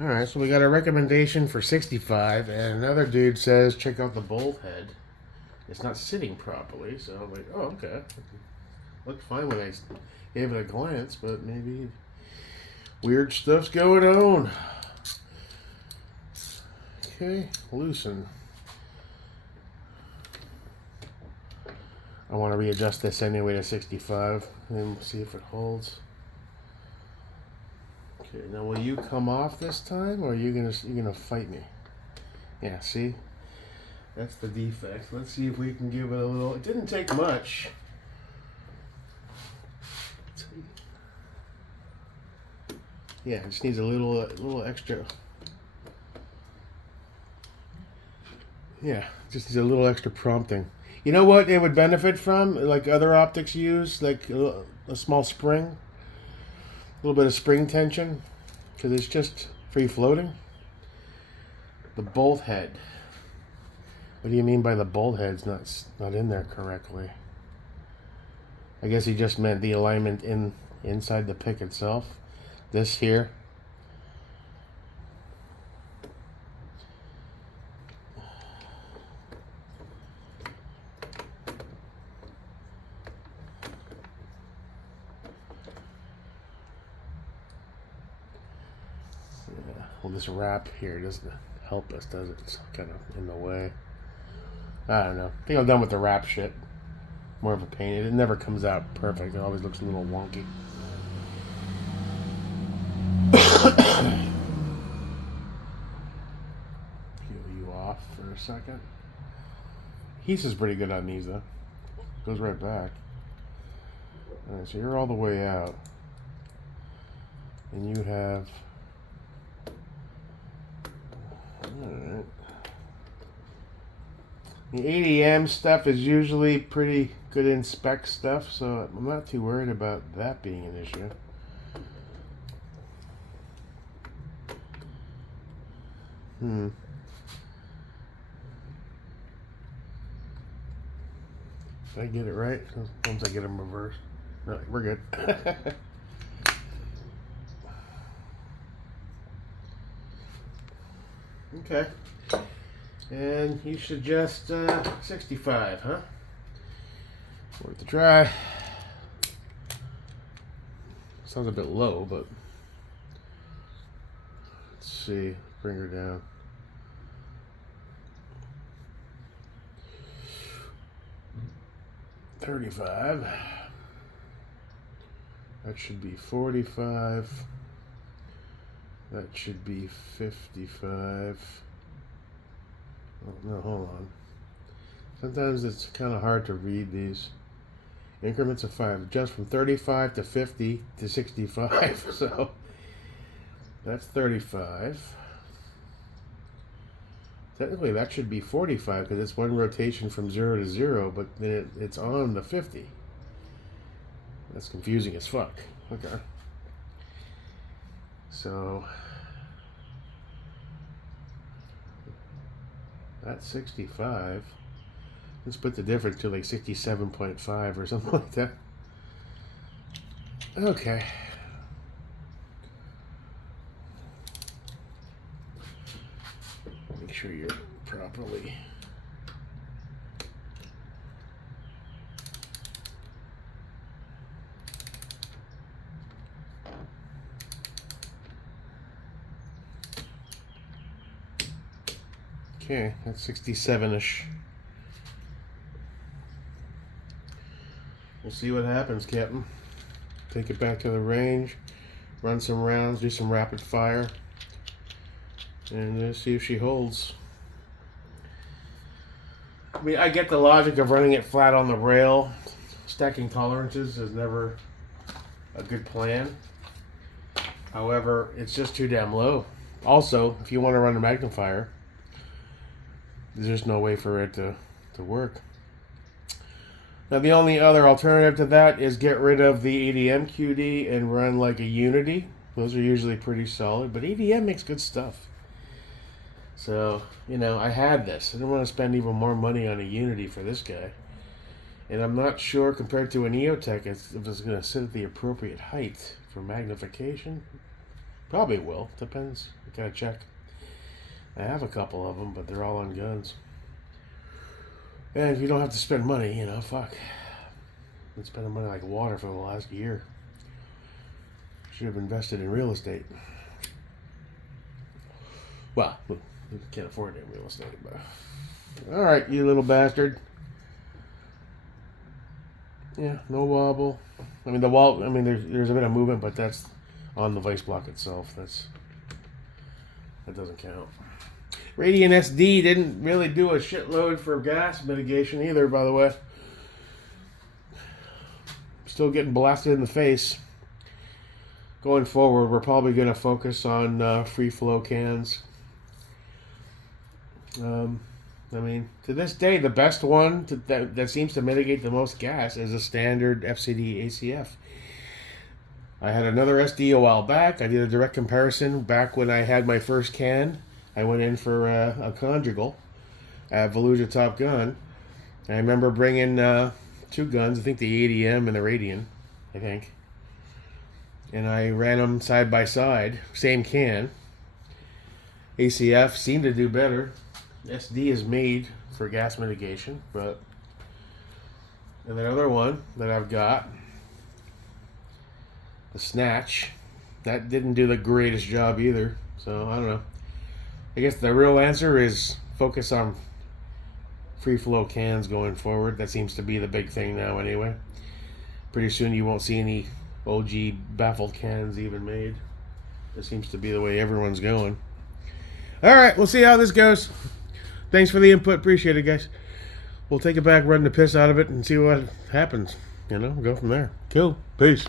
Alright, so we got a recommendation for 65, and another dude says check out the bolt head. It's not sitting properly, so I'm like, oh, okay. Looked fine when I gave it a glance, but maybe weird stuff's going on. Okay, loosen. I want to readjust this anyway to 65 and see if it holds. Okay, now will you come off this time, or are you gonna fight me? Yeah, see, that's the defect. Let's see if we can give it a little. It didn't take much. Yeah, it just needs a little extra. Yeah, just needs a little extra prompting. You know what it would benefit from, like other optics use, like a small spring, a little bit of spring tension, because it's just free floating. The bolt head. What do you mean by the bolt head's not in there correctly? I guess he just meant the alignment inside the pick itself. This here. Yeah. Well, this wrap here doesn't help us, does it? It's kind of in the way. I don't know. I think I'm done with the wrap shit. More of a pain. It never comes out perfect. It always looks a little wonky. Peel you off for a second. Heat is pretty good on these though. Goes right back. Alright, so you're all the way out. And you have... Alright. The ADM stuff is usually pretty good in spec stuff, so I'm not too worried about that being an issue. Did I get it right? Once I get them reversed. Right, we're good. Okay. And you suggest 65, huh? Worth a try. Sounds a bit low, but let's see. Bring her down. $35. That should be 45. That should be 55. Oh, no, hold on. Sometimes it's kind of hard to read these. Increments of 5. Just from 35 to 50 to 65. So that's 35. Technically, that should be 45 because it's one rotation from 0 to 0, but then it's on the 50. That's confusing as fuck. Okay. So that's 65. Let's put the difference to like 67.5 or something like that. Okay. Make sure you're properly. Okay, that's 67-ish. We'll see what happens, Captain. Take it back to the range, run some rounds, do some rapid fire, and see if she holds. I mean, I get the logic of running it flat on the rail. Stacking tolerances is never a good plan. However, it's just too damn low. Also, if you want to run a magnifier, there's just no way for it to work. Now, the only other alternative to that is get rid of the ADM QD and run like a Unity. Those are usually pretty solid, but ADM makes good stuff. So, you know, I had this. I didn't want to spend even more money on a Unity for this guy. And I'm not sure, compared to an EOTech, if it's going to sit at the appropriate height for magnification. Probably will. Depends. Gotta check. I have a couple of them, but they're all on guns. And if you don't have to spend money, you know, fuck. I've been spending money like water for the last year. Should have invested in real estate. Well, we can't afford any real estate, but... Alright, you little bastard. Yeah, no wobble. I mean, the wall... I mean, there's a bit of movement, but that's on the vice block itself. That doesn't count. Radiant SD didn't really do a shitload for gas mitigation either, by the way. Still getting blasted in the face. Going forward, we're probably going to focus on free flow cans. I mean, to this day, the best one that seems to mitigate the most gas is a standard FCD ACF. I had another SD a while back. I did a direct comparison back when I had my first can. I went in for a conjugal at Volusia Top Gun. I remember bringing 2 guns, I think the ADM and the Radian, I think. And I ran them side by side, same can. ACF seemed to do better. SD is made for gas mitigation, but... And the other one that I've got, the Snatch, that didn't do the greatest job either. So, I don't know. I guess the real answer is focus on free flow cans going forward. That seems to be the big thing now anyway. Pretty soon you won't see any OG baffled cans even made. It seems to be the way everyone's going. Alright, we'll see how this goes. Thanks for the input. Appreciate it, guys. We'll take it back, run the piss out of it, and see what happens. You know, go from there. Cool. Peace.